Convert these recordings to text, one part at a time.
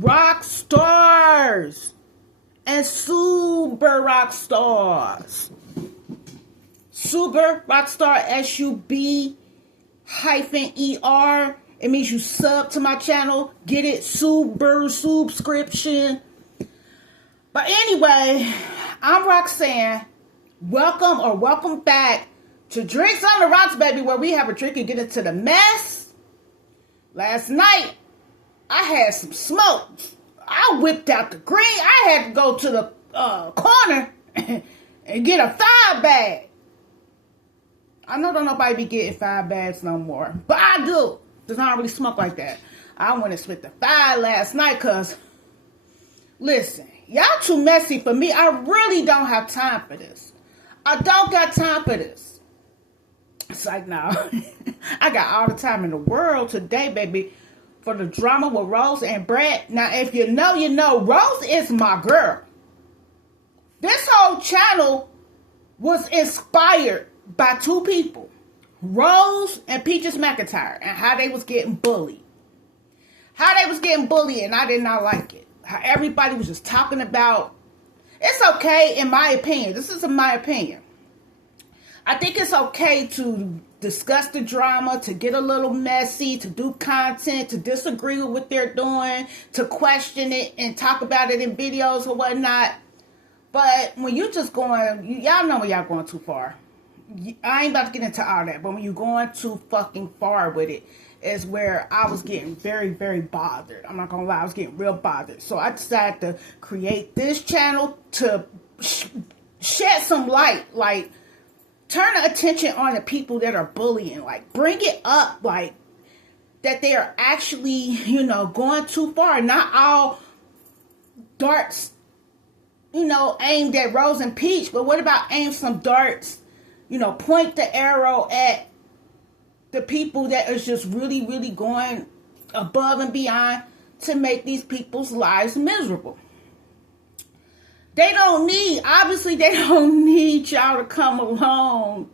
rock stars and super rock stars. Super rock star, SUB-ER. It means you sub to my channel. Get it, super subscription. But anyway, I'm Roxanne. Welcome back to Drinks on the Rocks, baby, where we have a drink and get into the mess. Last night, I had some smokes. I whipped out the green. I had to go to the corner and get a 5-bag. I know don't nobody be getting 5 bags no more, but I do, because I don't really smoke like that. I went and split the 5 last night, because, listen, y'all too messy for me. I really don't have time for this. I don't got time for this. It's like, no, I got all the time in the world today, baby, for the drama with Rose and Bret. Now, if you know, you know, Rose is my girl. This whole channel was inspired by 2 people, Rose and Peaches McIntyre, and how they was getting bullied. How they was getting bullied, and I did not like it. How everybody was just talking about, it's okay, in my opinion. This is in my opinion. I think it's okay to discuss the drama, to get a little messy, to do content, to disagree with what they're doing, to question it and talk about it in videos or whatnot. But when you just going, y'all know when y'all going too far. I ain't about to get into all that, but when you're going too fucking far with it, is where I was getting very, very bothered. I'm not gonna lie, I was getting real bothered. So I decided to create this channel to shed some light, like turn the attention on the people that are bullying, like bring it up, like that they are actually, you know, going too far. Not all darts, you know, aimed at Rose and Peach, but what about aim some darts, you know, point the arrow at the people that is just really, really going above and beyond to make these people's lives miserable. They don't need, obviously they don't need y'all to come along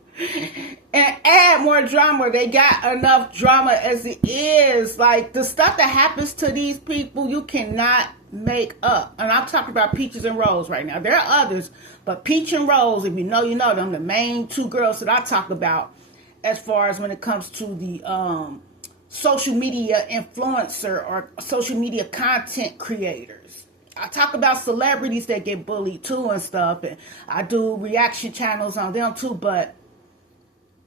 and add more drama. They got enough drama as it is. Like, the stuff that happens to these people, you cannot make up. And I'm talking about Peaches and Rose right now. There are others, but Peach and Rose, if you know, you know them, the main 2 girls that I talk about as far as when it comes to the social media influencer or social media content creators. I talk about celebrities that get bullied too and stuff, and I do reaction channels on them too, but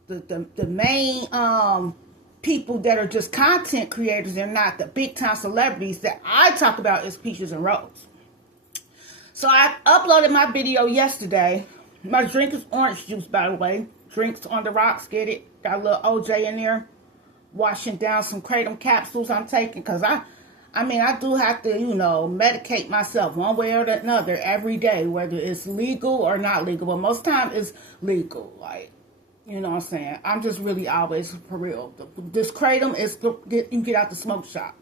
the main people that are just content creators and not the big time celebrities that I talk about is Peaches and Rose. So I uploaded my video yesterday. My drink is orange juice, by the way. Drinks on the Rocks, get it? Got a little OJ in there. Washing down some kratom capsules I'm taking, because I mean, I do have to, you know, medicate myself one way or another every day, whether it's legal or not legal. But most time it's legal, like, you know what I'm saying? I'm just really always, for real. This kratom is, you get out the smoke shop.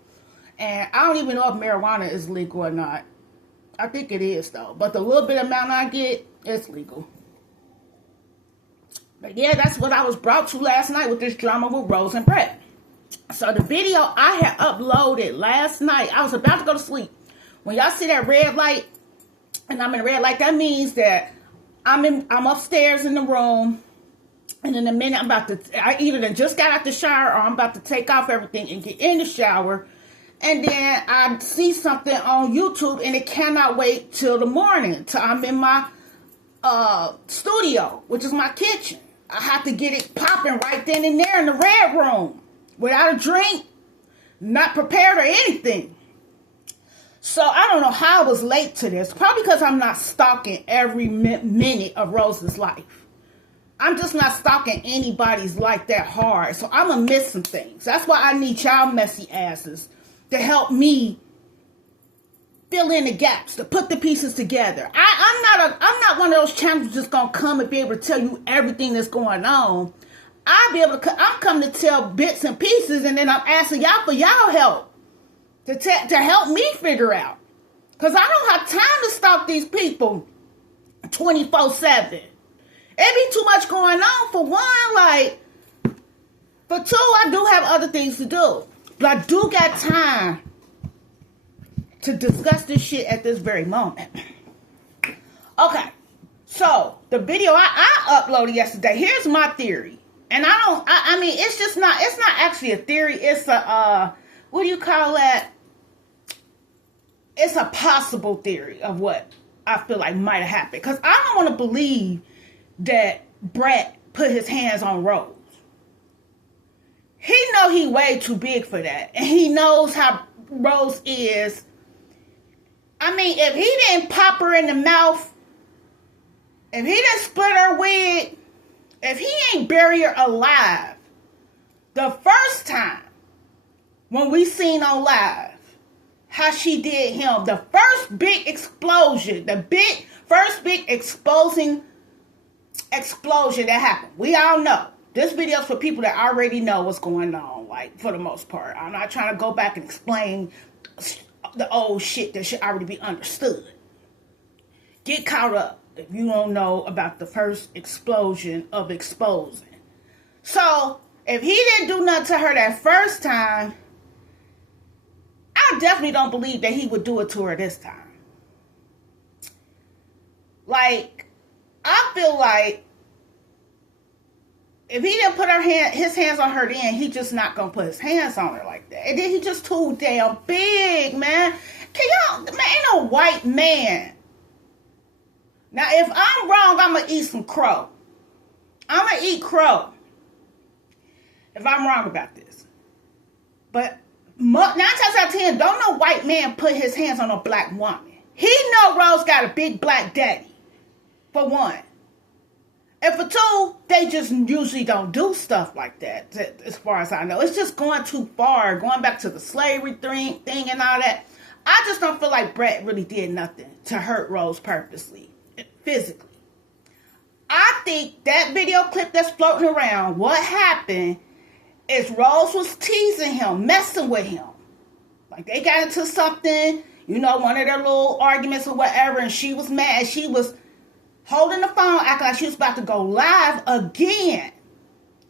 And I don't even know if marijuana is legal or not. I think it is, though. But the little bit amount I get, it's legal. But yeah, that's what I was brought to last night with this drama with Rose and Bret. So the video I had uploaded last night, I was about to go to sleep. When y'all see that red light, and I'm in red light, that means that I'm upstairs in the room, and in a minute I either just got out the shower or I'm about to take off everything and get in the shower, and then I see something on YouTube and it cannot wait till the morning till I'm in my studio, which is my kitchen. I have to get it popping right then and there in the red room without a drink, not prepared or anything. So I don't know how I was late to this. Probably because I'm not stalking every minute of Rose's life. I'm just not stalking anybody's life that hard. So I'm going to miss some things. That's why I need y'all messy asses to help me fill in the gaps, to put the pieces together. I'm not one of those channels just gonna come and be able to tell you everything that's going on. I'm coming to tell bits and pieces, and then I'm asking y'all for y'all help to help me figure out. Because I don't have time to stalk these people 24/7. It be too much going on for one. Like, for two, I do have other things to do. But I do got time to discuss this shit at this very moment. Okay, so the video I uploaded yesterday, here's my theory. And I mean, it's not actually a theory. It's a, what do you call that? It's a possible theory of what I feel like might have happened. Because I don't want to believe that Bret put his hands on Rose. He know he way too big for that. And he knows how Rose is. I mean, if he didn't pop her in the mouth, if he didn't split her wig, if he ain't bury her alive, the first time when we seen on live how she did him, the first big explosion, first big explosion that happened. We all know. This video's for people that already know what's going on, like, for the most part. I'm not trying to go back and explain the old shit that should already be understood. Get caught up if you don't know about the first explosion of exposing. So, if he didn't do nothing to her that first time, I definitely don't believe that he would do it to her this time. Like, I feel like if he didn't put his hands on her then, he just not gonna put his hands on her like that. And then he just too damn big, man. Man, ain't no white man. Now, if I'm wrong, I'm gonna eat some crow. I'm gonna eat crow if I'm wrong about this. But 9 times out of 10, don't no white man put his hands on a black woman. He know Rose got a big black daddy, for one. And for two, they just usually don't do stuff like that, as far as I know. It's just going too far, going back to the slavery thing and all that. I just don't feel like Bret really did nothing to hurt Rose purposely, physically. I think that video clip that's floating around, what happened is Rose was teasing him, messing with him. Like, they got into something, one of their little arguments or whatever, and she was mad. She was holding the phone, acting like she was about to go live again,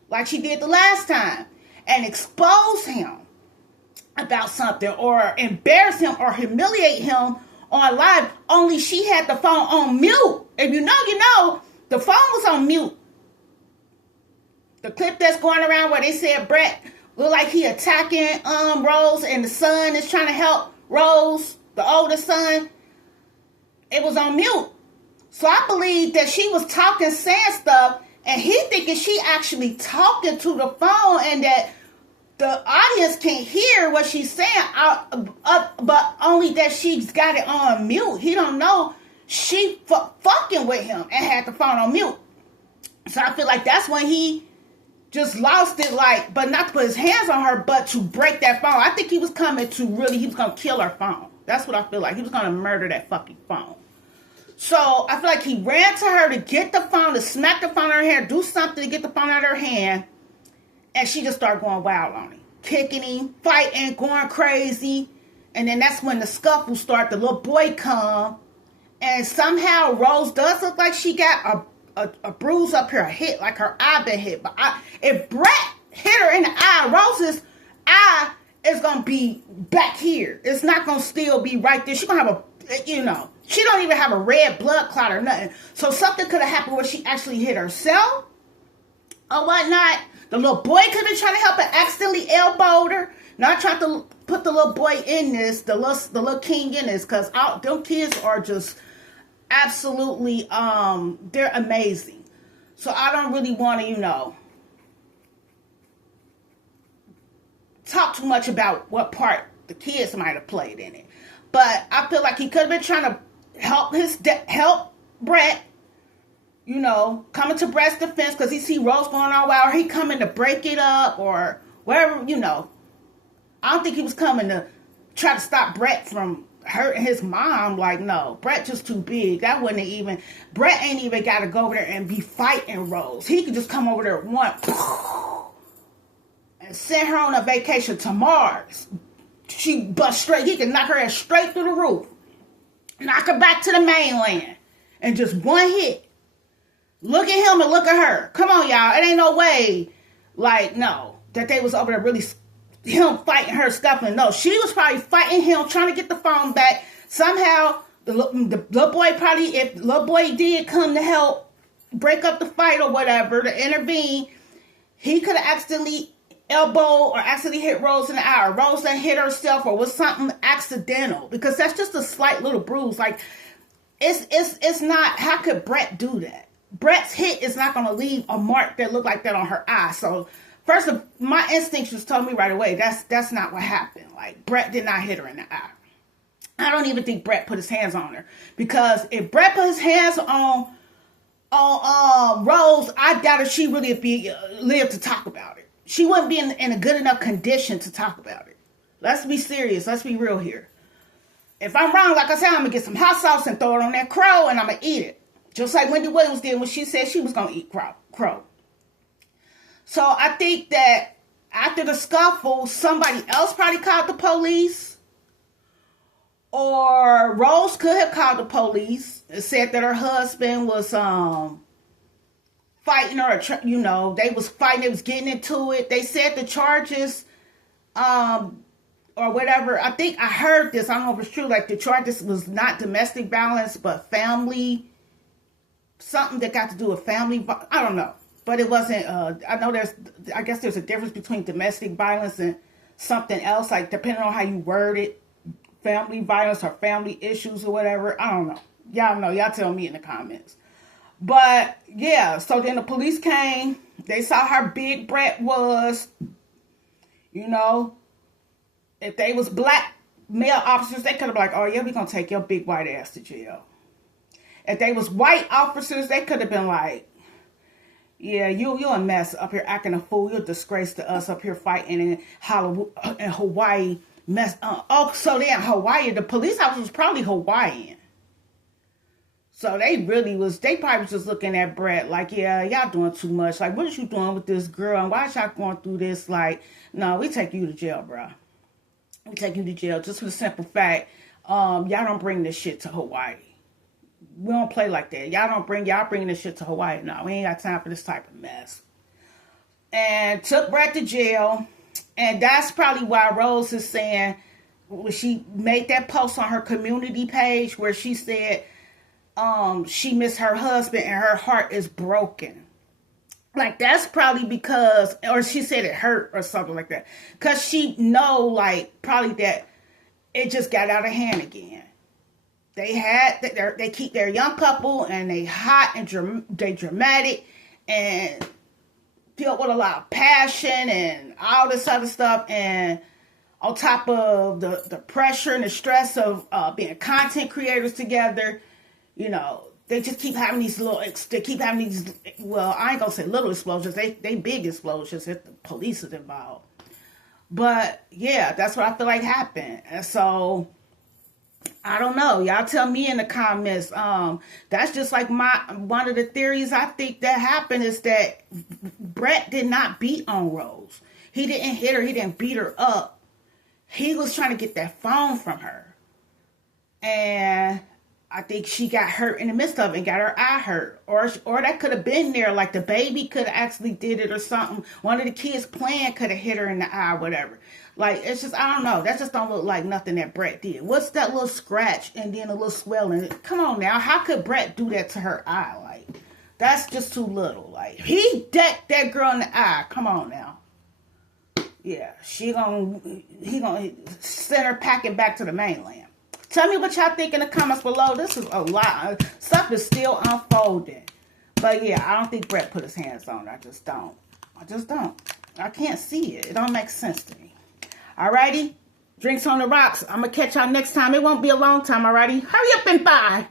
like she did the last time, and expose him about something, or embarrass him, or humiliate him on live, only she had the phone on mute. If you know, the phone was on mute. The clip that's going around where they said Bret looked like he attacking Rose, and the son is trying to help Rose, the older son, it was on mute. So I believe that she was talking, saying stuff, and he thinking she actually talking to the phone, and that the audience can't hear what she's saying, but only that she's got it on mute. He don't know she fucking with him and had the phone on mute. So I feel like that's when he just lost it, like, but not to put his hands on her, but to break that phone. I think he was coming to he was going to kill her phone. That's what I feel like. He was going to murder that fucking phone. So I feel like he ran to her to get the phone, to smack the phone out of her hand, do something to get the phone out of her hand. And she just started going wild on him. Kicking him, fighting, going crazy. And then that's when the scuffle started. The little boy come. And somehow Rose does look like she got a bruise up here, a hit, like her eye been hit. But if Bret hit her in the eye, Rose's eye is going to be back here. It's not going to still be right there. She's going to have she don't even have a red blood clot or nothing. So something could have happened where she actually hit herself or whatnot. The little boy could have been trying to help her, accidentally elbowed her. Not trying to put the little boy in this, the little king in this, because them kids are just absolutely, they're amazing. So I don't really want to, talk too much about what part the kids might have played in it. But I feel like he could have been trying to help Bret, coming to Bret's defense, because he see Rose going on wild, or he coming to break it up, or wherever, I don't think he was coming to try to stop Bret from hurting his mom. Like, no, Bret just too big. That wouldn't even, Bret ain't even got to go over there and be fighting Rose. He could just come over there once and send her on a vacation to Mars. She bust straight. He can knock her ass straight through the roof. Knock her back to the mainland. And just one hit. Look at him and look at her. Come on, y'all. It ain't no way, that they was over there really him fighting her, scuffling. No, she was probably fighting him, trying to get the phone back. Somehow, the little boy probably, if little boy did come to help break up the fight or whatever, to intervene, he could have accidentally elbow or accidentally hit Rose in the eye, or Rose that hit herself, or was something accidental, because that's just a slight little bruise. Like, it's not, how could Bret do that? Bret's hit is not going to leave a mark that looked like that on her eye. So first of my instincts just told me right away, that's not what happened. Like, Bret did not hit her in the eye. I don't even think Bret put his hands on her, because if Bret put his hands on Rose, I doubt if she really lived to talk about it. She wouldn't be in a good enough condition to talk about it. Let's be serious. Let's be real here. If I'm wrong, like I said, I'm going to get some hot sauce and throw it on that crow, and I'm going to eat it. Just like Wendy Williams did when she said she was going to eat crow. So I think that after the scuffle, somebody else probably called the police. Or Rose could have called the police and said that her husband was fighting her, they was fighting, they was getting into it. They said the charges, or whatever, I think I heard this, I don't know if it's true, like the charges was not domestic violence, but family, something that got to do with family, I don't know. But it wasn't, I guess there's a difference between domestic violence and something else, like depending on how you word it, family violence or family issues or whatever, I don't know. Y'all know, y'all tell me in the comments. But, yeah, so then the police came. They saw how big Bret was. If they was black male officers, they could have been like, oh, yeah, we're going to take your big white ass to jail. If they was white officers, they could have been like, yeah, you're a mess up here acting a fool. You're a disgrace to us up here fighting in Hawaii. So then Hawaii, the police officer was probably Hawaiian. So they probably was just looking at Bret like, yeah, y'all doing too much. Like, what is you doing with this girl? And why is y'all going through this? Like, no, we take you to jail, bro. We take you to jail just for the simple fact, y'all don't bring this shit to Hawaii. We don't play like that. Y'all bringing this shit to Hawaii. No, we ain't got time for this type of mess. And took Bret to jail. And that's probably why Rose is saying, when she made that post on her community page where she said, she missed her husband and her heart is broken. Like, that's probably because, or she said it hurt or something like that. Because she know, like, probably that it just got out of hand again. They keep their young couple and they hot and they dramatic and filled with a lot of passion and all this other stuff. And on top of the pressure and the stress of being content creators together, they just keep having these well, I ain't gonna say little explosions. They big explosions if the police is involved. But yeah, that's what I feel like happened. And so, I don't know. Y'all tell me in the comments. That's just like one of the theories I think that happened is that Bret did not beat on Rose. He didn't hit her. He didn't beat her up. He was trying to get that phone from her. And I think she got hurt in the midst of it and got her eye hurt. Or that could have been there. Like the baby could have actually did it or something. One of the kids playing could have hit her in the eye or whatever. Like, it's just, I don't know. That just don't look like nothing that Bret did. What's that little scratch and then a little swelling? Come on now. How could Bret do that to her eye? Like, that's just too little. Like, he decked that girl in the eye. Come on now. Yeah, he gonna send her packing back to the mainland. Tell me what y'all think in the comments below. This is a lot. Stuff is still unfolding. But yeah, I don't think Bret put his hands on her. I just don't. I can't see it. It don't make sense to me. Alrighty? Drinks on the rocks. I'm going to catch y'all next time. It won't be a long time, alrighty? Hurry up and bye.